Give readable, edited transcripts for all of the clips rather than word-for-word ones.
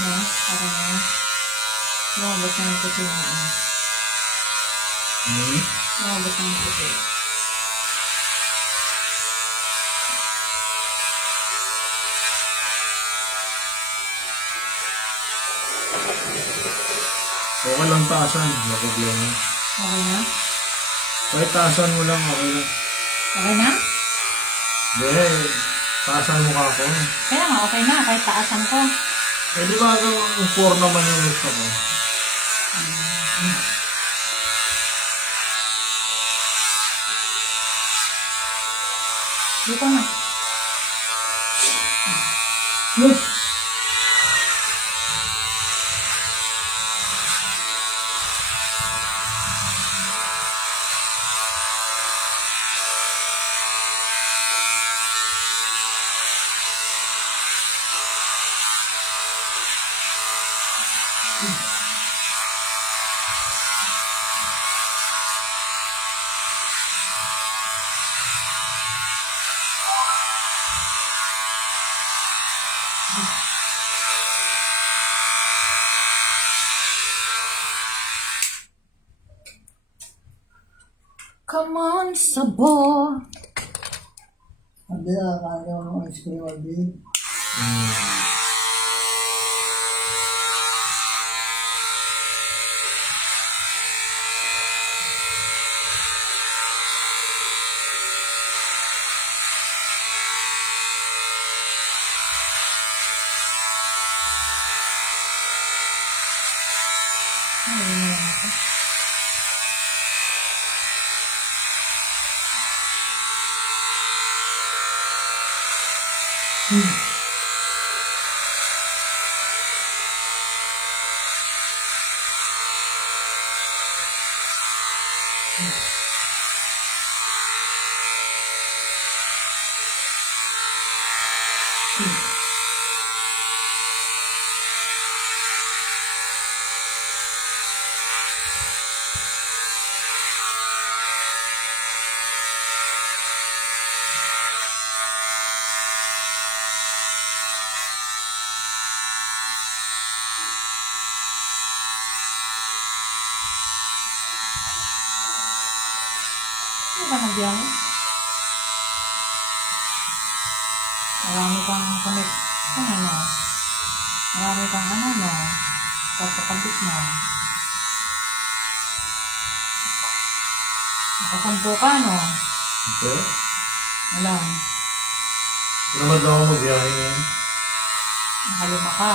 na. Para na. Lumabas na yung puti mo. Lumabas na yung puti. Okay lang taasan. Lakad lang. Okay na? Kahit taasan mo lang, okay lang. Okay na? Hindi, taasan mo ka ako. Kaya nga, okay na. Kahit taasan ko. Eh di ba yung 4 naman yung gusto ko? Dito na. Yes! Come on, Sabo. Hindi na, kaya mo ice cream, Albi. Ano ba nagyari? Marami kang connect. Ano? Marami kang ano? Papakabit mo. Nakasampo ka, no? Okay. Wala. Naman lang ako magbiyahe ngayon. Nakalima ka.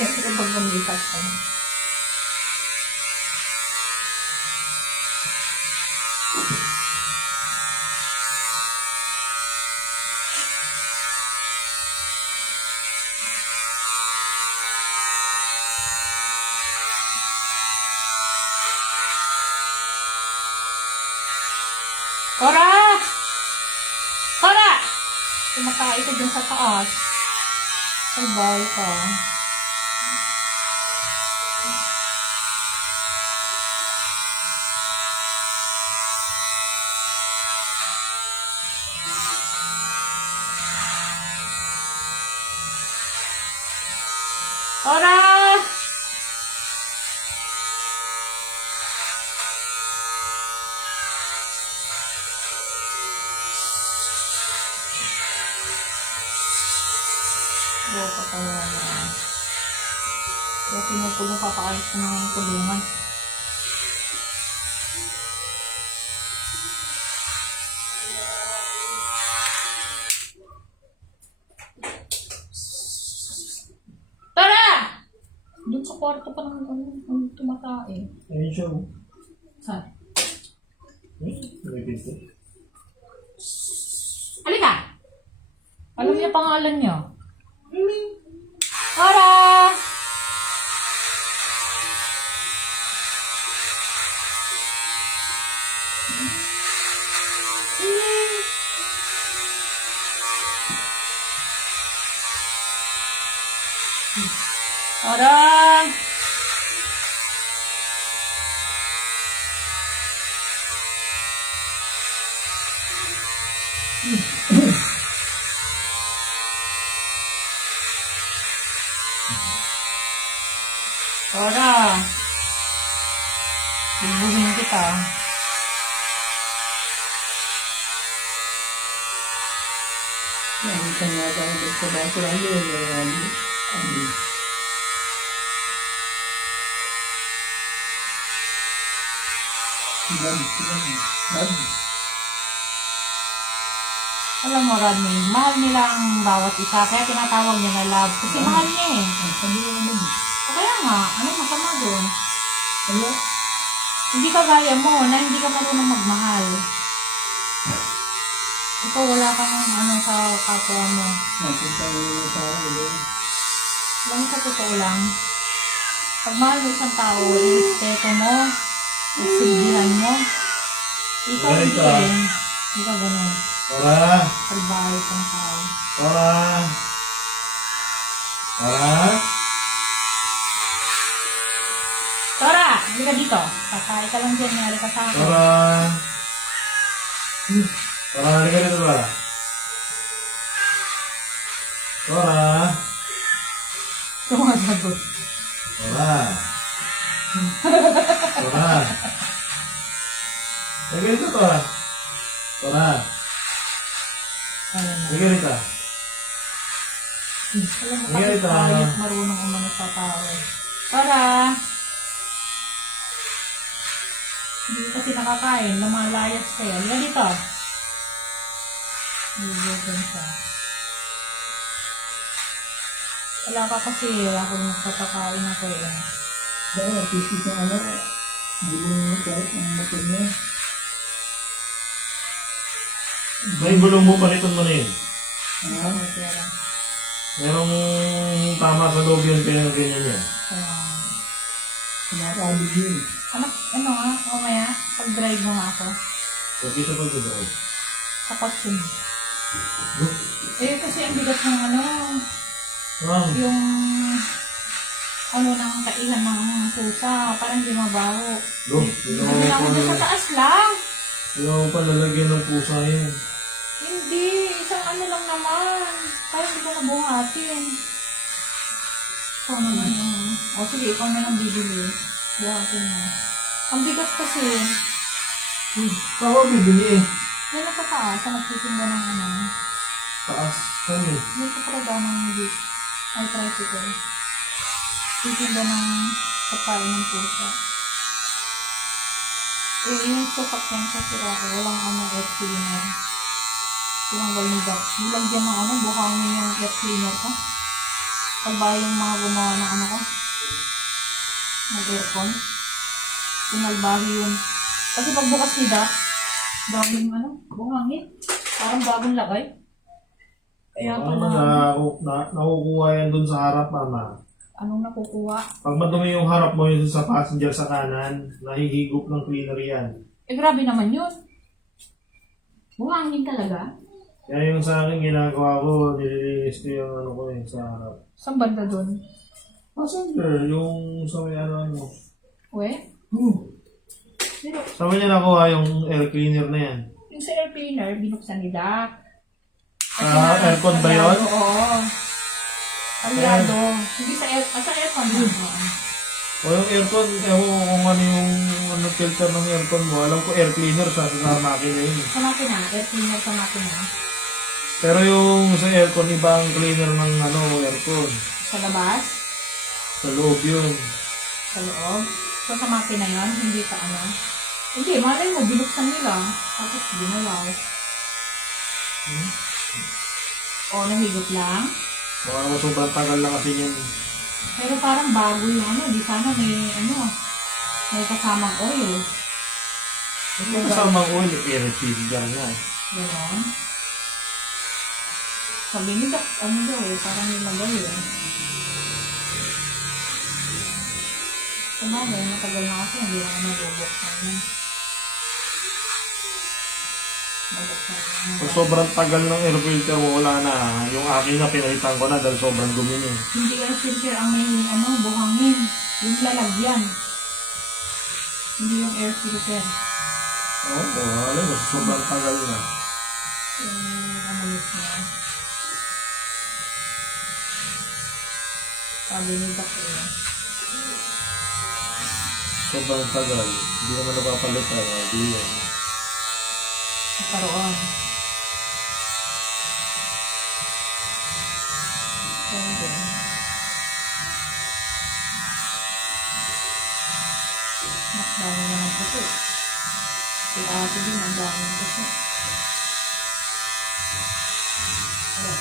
Siyempre pag lumipas ka na. Cora! Cora! Kumakain ka dun sa taas. Ay, bawal ka. Cora! Boka ka naman. Kaya pinupulong papaalis ko ng kulungan. Tara! Doon sa kwarto pa ng tumatae. Ayun siya. Saan? May dito. Halika! Alam niya pangalan niya. Tara! Tara! Tora. Bubuhin kita. Nakita nga tayo nagtrabaho lagi. Love. Alam mo, Rodney, mahal nila ang bawat isa. Kaya tinatawag niya na love. Kasi mahal niya eh. Ang sabi ko naman. O kaya nga, ano masama doon? Wala. Hindi ka gaya mo na hindi ka marunong magmahal. Ikaw wala kang ano sa kapwa mo. Napunta ko yung sa akin. Lang sa totoo lang. Pag mahal mo isang tao, i-respeto mo, i-silbihan mo. Ikaw hindi ka rin. Hindi ka ganun. Tora! Salbahay kang tao. Tora! Tora! Tora! Hindi ka dito. Patay ka lang dyan. Nari ka sa akin. Tora! Tora, halika dito ba? Tora! Tumasagot. Tora! Tora! Halika dito, Tora! Tora! Ano na. Halika dito. Alam mo, Halika kapit dito. ayos marunong umano sa tao. Tora! Hindi ko kasi nakakain. Lumalayas kayo. Halika dito. Bibigyan siya. Wala ka kasi. Wala akong magpapakain ako eh. Dahil pisip ng ano, bulong mo kahit ang motor niya. May gulong mo, palitan mo na yun. Ah, Pera. Merong tama sa loob yun, kaya ganyan yan. Kinakabig yun. Anak, ano nga, mamaya, pag-drive mo nga ako. Huwag kita pag-drive. Sa kotse mo. Eh, kasi ang bigat ng ano, yung ano ng kailan ng pusa, parang di mabaho. Hindi ako doon sa taas lang. Yung palalagyan ng pusa yan. Hindi, isang ano lang naman. Parang hindi ko nabuhatin. Ikaw naman yung... O sige, ikaw na lang bibili. Buhatin mo. Ang bigat kasi, Ako bibili eh. yan ang kataas, sa nagtitinda ng ano. Taas. Saan yun? Hindi ko talaga ng jeep. Ay, tricycle. Titinda ng pagkain ng pusa. Eh, yung sasakyan sa sira ko, walang ano, air cleaner. Tinanggal ni Doc. Nilagyan ng ano, buhangin yung air cleaner ko. Pagba yung mga gumawa ng ano ko. Nag-aircon. Tinalbahi yun. Kasi pagbukas ni Doc, daming ano, buhangin. Parang bagong lagay. Kaya pala, Nakukuha yan dun sa harap, mama. anong nakukuha? Pag madumi yung harap mo yun sa passenger sa kanan, nahihigop ng cleaner yan. Eh, grabe naman yun. Buhangin talaga. Kaya yung sa akin ginagawa ko, nililinis ko yung ano ko eh, sa harap. Saan banda dun? Passenger, yung sa may ano. We? Pero, Sa niya nakuha yung air cleaner na yan. yung sa air cleaner, binuksan ni Doc. Aircon ba yun? Oo. Aliado. Hindi sa aircon na. Oo. O yung aircon, ewan ko kung ano yung ano, filter ng aircon mo. Alam ko air cleaner sa makina yun. Sa makina, air cleaner sa makina. Pero yung sa aircon, iba ang cleaner ng ano, aircon. Sa labas, Sa loob yun. sa loob. So sa makina yun, hindi sa ano. Hindi, malay mo, binuksan nila. Tapos ginalaw. O, nahigop lang. Baka naman sobrang tagal na kasi yun. Pero parang bago yung ano, di sana may ano, may kasamang oil. Yung kasamang oil, air filter na. Ganon. Sabi ni Doc, ano daw eh, parang nilagay eh. Kumagay, matagal na kasi, hindi na ako nabubuksan yun. Nabuksan yun. Pag sobrang tagal ng air filter mo, wala na. Yung akin na pinalitan ko na dahil sobrang dumi niya. Hindi air filter ang may ano, buhangin. Yung lalagyan. Hindi yung air filter. Oo, alam mo, sobrang tagal na. Yung ano niya. Sabi ni Doc eh. sobrang tagal. Hindi naman napapalitan. Hindi yan. Nagkaroon. Pwede. Nakdami na ng puso. Si ate din, ang dami ng puso. Ayan.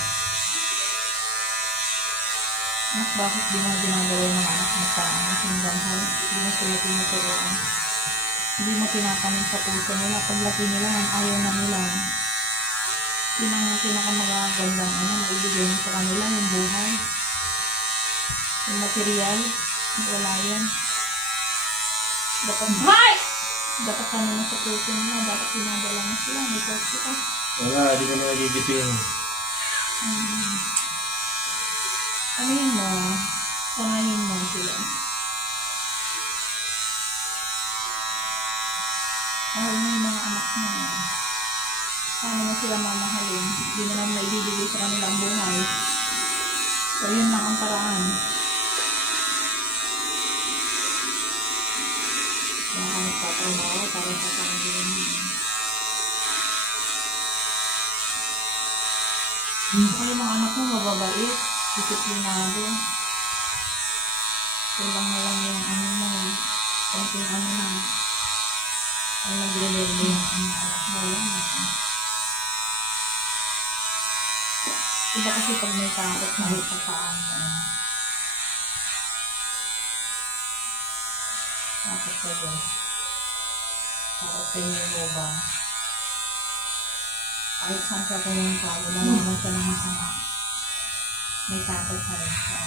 Anak, bakit di mo ginagawa yung mga anak mo sa simbahan? Hindi mo sila tinuturuan. Hindi mo tinatanong sa puso nila. Paglaki nila, ayaw na nila. Yun ang pinakamagagandang maibigay mo sa kanila, yung buhay. Yung material, wala yan. Dapat, dapat ka naman sa puso nila, dapat pinadala mo sila, may puso ka. Wala, hindi ko na nagigising. Ano yun mo? Sanayin mo sila. Mahal mo yung mga anak mo. Paano mo sila mamahalin? Hindi mo naman maibibigay sa kanila ang buhay. So, yun lang ang paraan. Kaya ka nagtatrabaho para sa panggilan mo. Kung yung mga anak mo mababait, disiplinado. Kulang na lang yung ano mo, konting ano lang. Ang nagre-review yung anak mo lang. Iba kasi pag may takot na rin sa paano. Takot ka doon. Takot kayo yung loba. Kahit saan siya pumunta, wala naman siya ng masama. May takot na rin siya.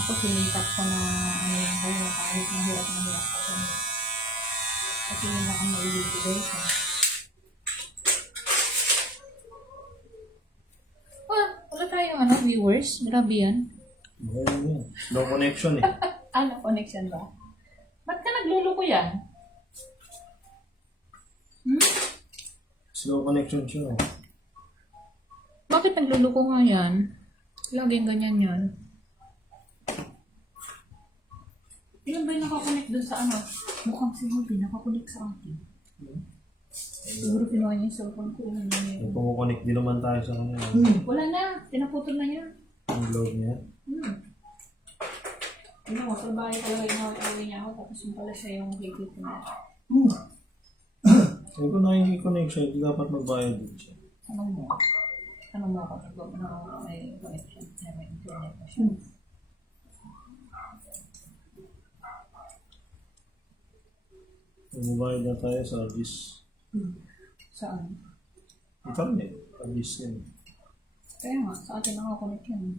Ako sinintap ko na ano yung kaya kahit mahirap ako. Kasi yun lang ang maibibigay siya. Wala tayong viewers. Grabe yan. No connection eh. Ano connection ba? Ba't ka nagluluko yan? Slow connection siya. Bakit nagluluko nga yan? Laging ganyan yan. Ilan ba yung nakakonect dun sa ano? Mukhang si Ruby nakakonect sa akin. Siguro kinuha niya yung cellphone ko. Kung kumukonect din naman tayo sa kanya. Wala na. Pinaputol na niya. Ang load niya. Ano ko, sa bahay talaga inawag-away niya ako. Tapos yung pala siya yung higit na. Kung nakikiconnect siya, hindi dapat magbayad din siya. Tanong mo. Tanong mo ako na may connection. May internet na siya. Magbayad na tayo sa Agis. Saan? Internet. Agis yan. Kaya nga, sa atin nakakonect yan.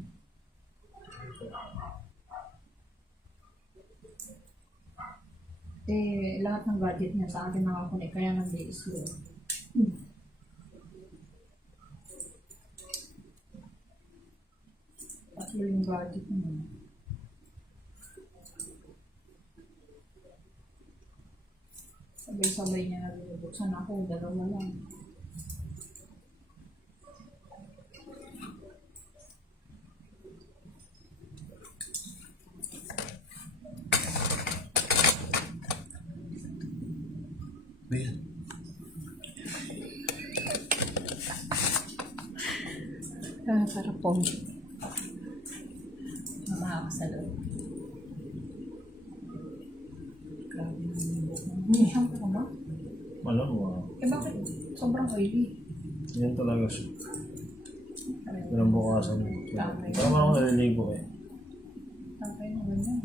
Lahat ng gadget niya sa atin nakakonect, kaya nag-i-slow. Tatlo yung gadget niya. Sabay-sabay niya nabubuksan ako, dalawa lang. Ayan. Sarap po. Mamahawa sa loob. Grabe naman yung buhok mo. May shampoo ka ba? Alam mo, Bakit sobrang oily? yan talaga siya. Yan ang bukasan. Parang ako naliligo eh. Takay na ganyan.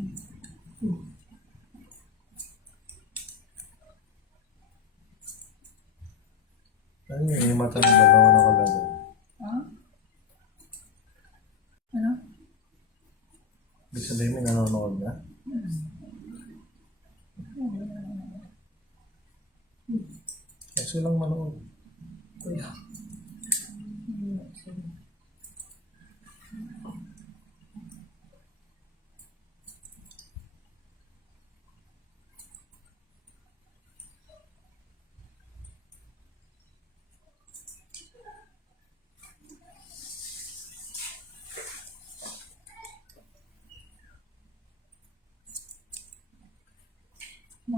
Ano yun? Yung mata ng dalawa nakalagay. Ha? Ano? Ibig sabihin may nanonood na? Kasi lang manood. Kuya.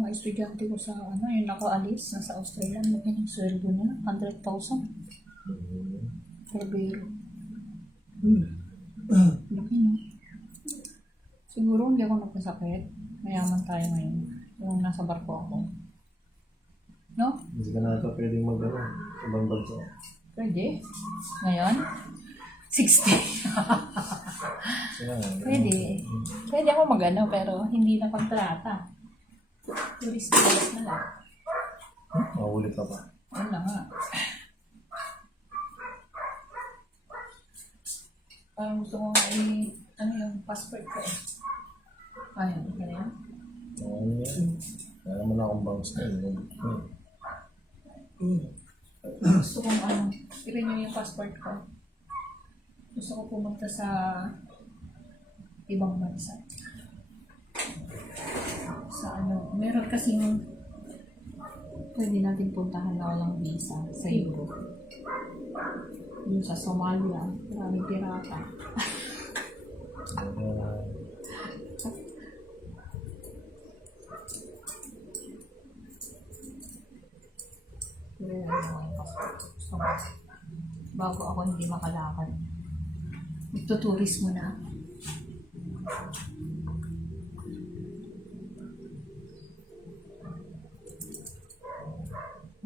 mga estudyante ko sa yung nakaalis, nasa Australia, laki ng sweldo niya, 100,000. Perbero. Laki no? Siguro hindi ako nagkasakit. Mayaman tayo ngayon. Yung nasa barko ako. No? Hindi ka na ito pwedeng mag-ano, ibang bansa. Pwede. Ngayon? 60. Pwede. Pwede ako mag-ano, pero hindi na kontrata. Tourist na lang. Maulit ka pa. Ayun na nga. Parang gusto ko nga yung passport ko eh. Ayun, ganyan. Oo, yan. Kaya naman akong bangs na yun. Gusto kong i-renew yung passport ko. Gusto ko pumunta sa ibang bansa. Sa meron kasing pwede natin puntahan na walang visa sa Europe. Yung sa Somalia, maraming pirata. Gusto ko. Bago ako hindi makalakad. Magtuturismo na.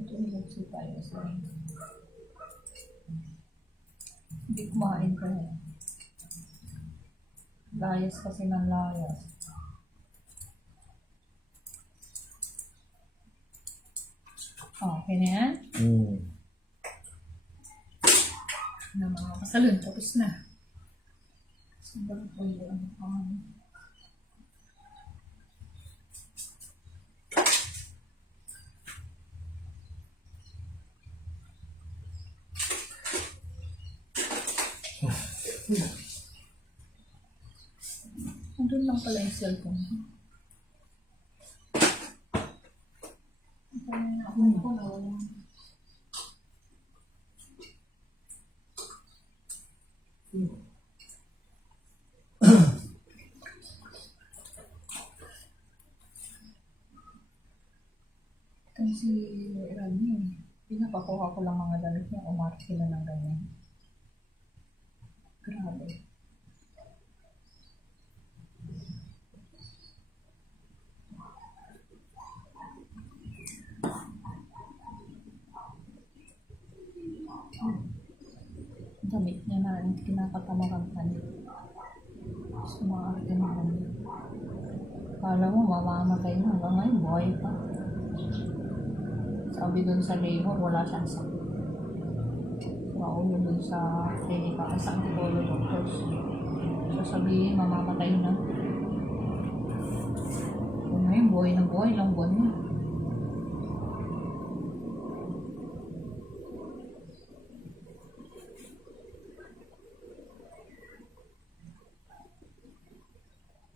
Ito tayo sa hindi kumain ka eh. Layas kasi ng layas. Okay na yan? Na mga kasalun, tapos na. Sandali po yung Andun lang pala yung cellphone. Ako ko na wala. Kasi Rani, pinapakuha ko lang mga damit niya, umarap sila ng ganyan. Grabe. Damit niya na kinakatamaran ka niya. Sumaarte na kami. Kala mo mamamatay na hanggang ngayon, buhay pa. Sabi dun sa labor, wala siyang sakit. Maulo dun sa klinika, sa antipolo doctors. Sasabihin, mamamatay na. Kung ngayon, buhay na buhay, lang buwan na.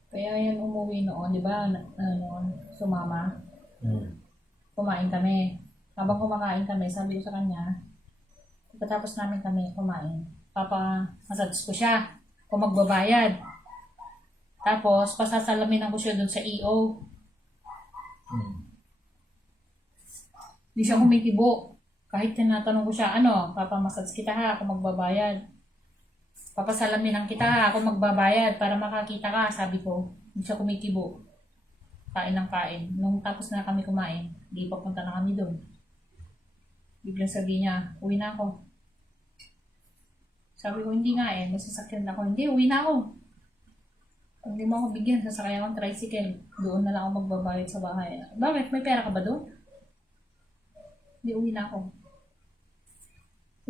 Kaya yan umuwi noon, di ba? Noon, sumama. Kumain kami. Habang kumakain kami, sabi ko sa kanya, pagkatapos namin kami kumain, massage ko siya kung magbabayad. Tapos, pasasalamin ko siya dun sa EO. Hindi siya kumikibo. Kahit tinatanong ko siya, papamassage kita ha kung magbabayad. Papasalamin kita ha kung magbabayad para makakita ka, sabi ko. Hindi siya kumikibo. Kain ng kain. Nung tapos na kami kumain, di papunta na kami doon. Biglang sabi niya, uwi na ako. Sabi ko, hindi nga may sasakyan ako. Hindi, uwi na ako. Kung hindi mo ako bigyan, sasakay akong tricycle. Doon na lang ako magbabayad sa bahay. Bakit? May pera ka ba doon? Hindi, uwi na ako.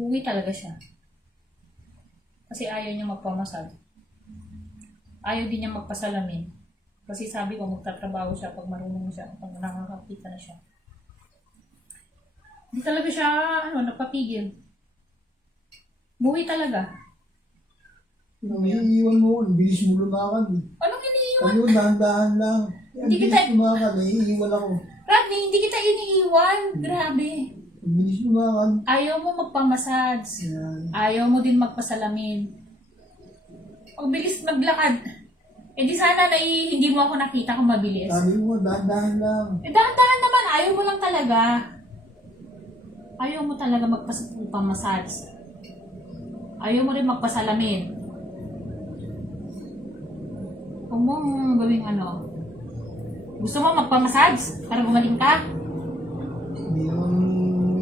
Uwi talaga siya. Kasi ayaw niya magpamasal. Ayaw din niya magpasalamin. Kasi sabi ko, magtatrabaho siya pag marunong siya, pag nakakakita na siya. Hindi talaga siya, napapigil. Buwi talaga. Iiwan mo, bilis mo lumakad eh. Anong iniiwan? Dahan-dahan lang. Hindi Bilis kita- lumakad eh, iiwan ako. Rodney, hindi kita iniiwan. Grabe. Bilis lumakad. Ayaw mo magpamassage. Yan. Ayaw mo din magpasalamin. Pag bilis maglakad. Eh di sana na hindi mo ako nakita kung mabilis. Sabi mo, dahan-dahan lang. Eh dahan-dahan naman, ayaw mo lang talaga. Ayaw mo talaga magpamassage. Ayaw mo rin magpasalamin. Huwag mong gawing ano. Gusto mo magpamassage para gumaling ka? Hindi naman...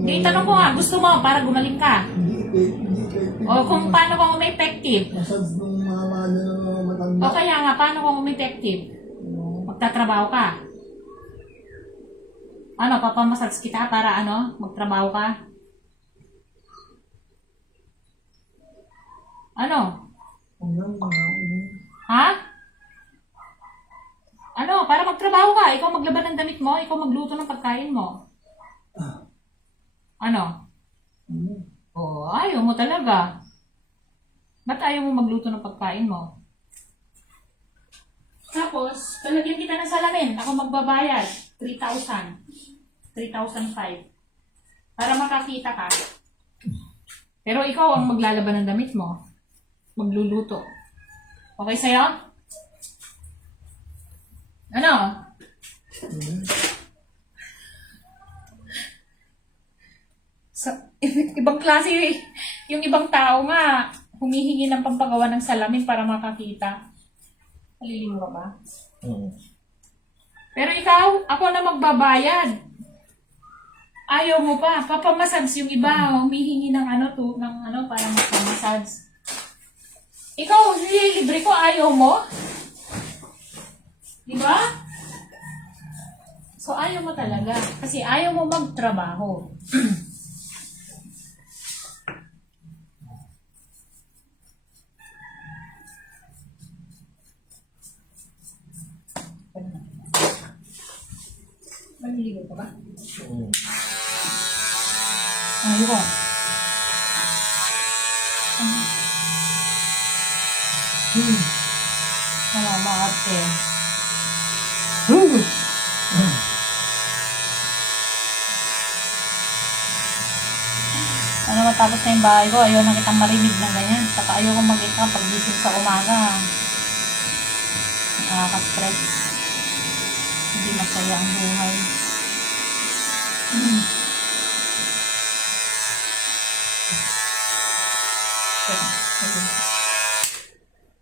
Hindi, tanong ko nga, gusto mo para gumaling ka? Hindi effective. O kung paano kung effective? Massage nung mga ng matanda. O kaya nga, paano kung effective? Magtatrabaho ka? Ano, papamassage kita para ano, magtrabaho ka? Ano? Ha? Ano, para magtrabaho ka, ikaw maglaban ng damit mo, ikaw magluto ng pagkain mo. Ano? Oo, ayaw mo talaga. Ba't ayaw mo magluto ng pagkain mo? Tapos, talagyan kita ng salamin. Ako magbabayad. 3,000. 3,500. Para makakita ka. Pero ikaw ang maglalaban ng damit mo. Magluluto. Okay sa'yo? Ano? Sa, ibang klase, yung ibang tao nga, humihingi ng pampagawa ng salamin para makakita. Nalilimo ka ba? Oo. Pero ikaw, ako na magbabayad. Ayaw mo pa. Papamassage yung iba. Humihingi ng para magpamassage. Ikaw, nililibre ko. Ayaw mo? Diba? So, ayaw mo talaga. Kasi ayaw mo magtrabaho. Maliligo ka ba? Oo. Ayaw ko. Ate. Ano matapos na yung bahay ko, ayaw na kitang marinig ng ganyan. Saka ayaw kong mag-ika pag-gising sa umaga. Nakaka-stress. Hindi masaya ang buhay.